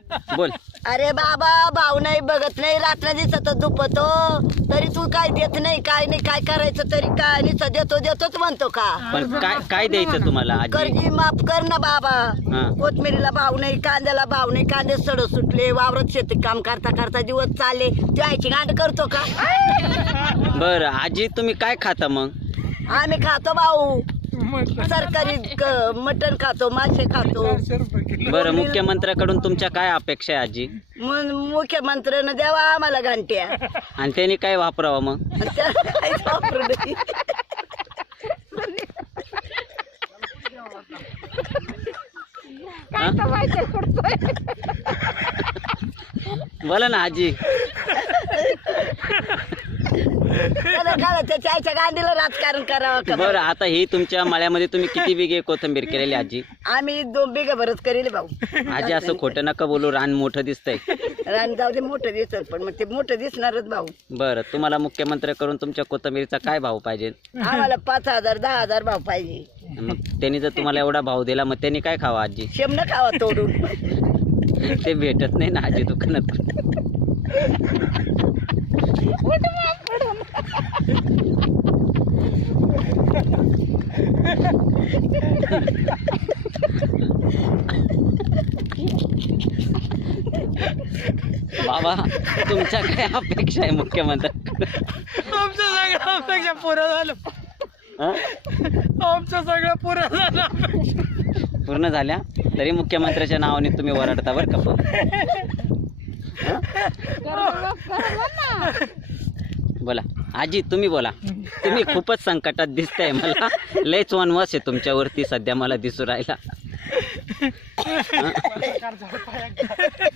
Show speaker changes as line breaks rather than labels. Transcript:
बोल.
अरे बाबा भाऊ नाही बघत नाही रात्र दिसत दुपतो तरी तू काय देत नाही काय नाही काय करायचं तरी काय नाही देतो देतोच म्हणतो का.
पण काय काय द्यायचं तुम्हाला आजी?
कर्जी माफ कर ना बाबा.
हा.
कोथमिरीला भाव नाही कांद्याला भाव नाही कांदे सड सुटले वावरात शेती काम करता करता दिवस चालले तू आईची गांड करतो का.
बरं आजी तुम्ही काय खाता मग?
आम्ही खातो भाऊ सरकारी मटण खातो मासे खातो.
बरं मुख्यमंत्र्याकडून तुमच्या काय अपेक्षा आहे आजी?
मुख्यमंत्र्यानं द्यावा आम्हाला घंट्या
आणि त्यांनी काय वापरावं मग?
त्याला काहीच वापरू नाही.
बोला ना आजी.
त्याच्या आईच्या गांडीला राजकारण करावं का.
बरं आता ही तुमच्या मळ्यामध्ये तुम्ही किती बिघे कोथिंबीर केलेली आजी?
आम्ही 2 बिघा भरत करेल भाऊ.
आजी असं खोटं नका बोलू, रान मोठं दिसतंय.
रान जाऊ दे मोठं दिसत पण मग ते मोठं दिसणारच भाऊ.
बरं तुम्हाला मुख्यमंत्र्याकडून तुमच्या कोथिंबीरचा काय भाव पाहिजे?
आम्हाला 5,000 10,000 भाव पाहिजे.
मग त्यांनी जर तुम्हाला एवढा भाव दिला मग त्यांनी काय खावा आजी?
शेमनं खावा तोडून.
ते भेटत नाही ना आजी दुकानात. बाबा तुमच्या काय अपेक्षा आहे मुख्यमंत्री?
आमच्या सगळ्या अपेक्षा पुऱ्या झालं. आमच्या सगळ्या पुऱ्या झालं.
पूर्ण झाल्या तरी मुख्यमंत्र्याच्या नावाने तुम्ही वरडता बरं का. बोला आजी तुम्ही बोला. तुम्ही खूपच संकटात दिसताय मला. लयच वनवास आहे तुमच्यावरती सध्या मला दिसू राहिला.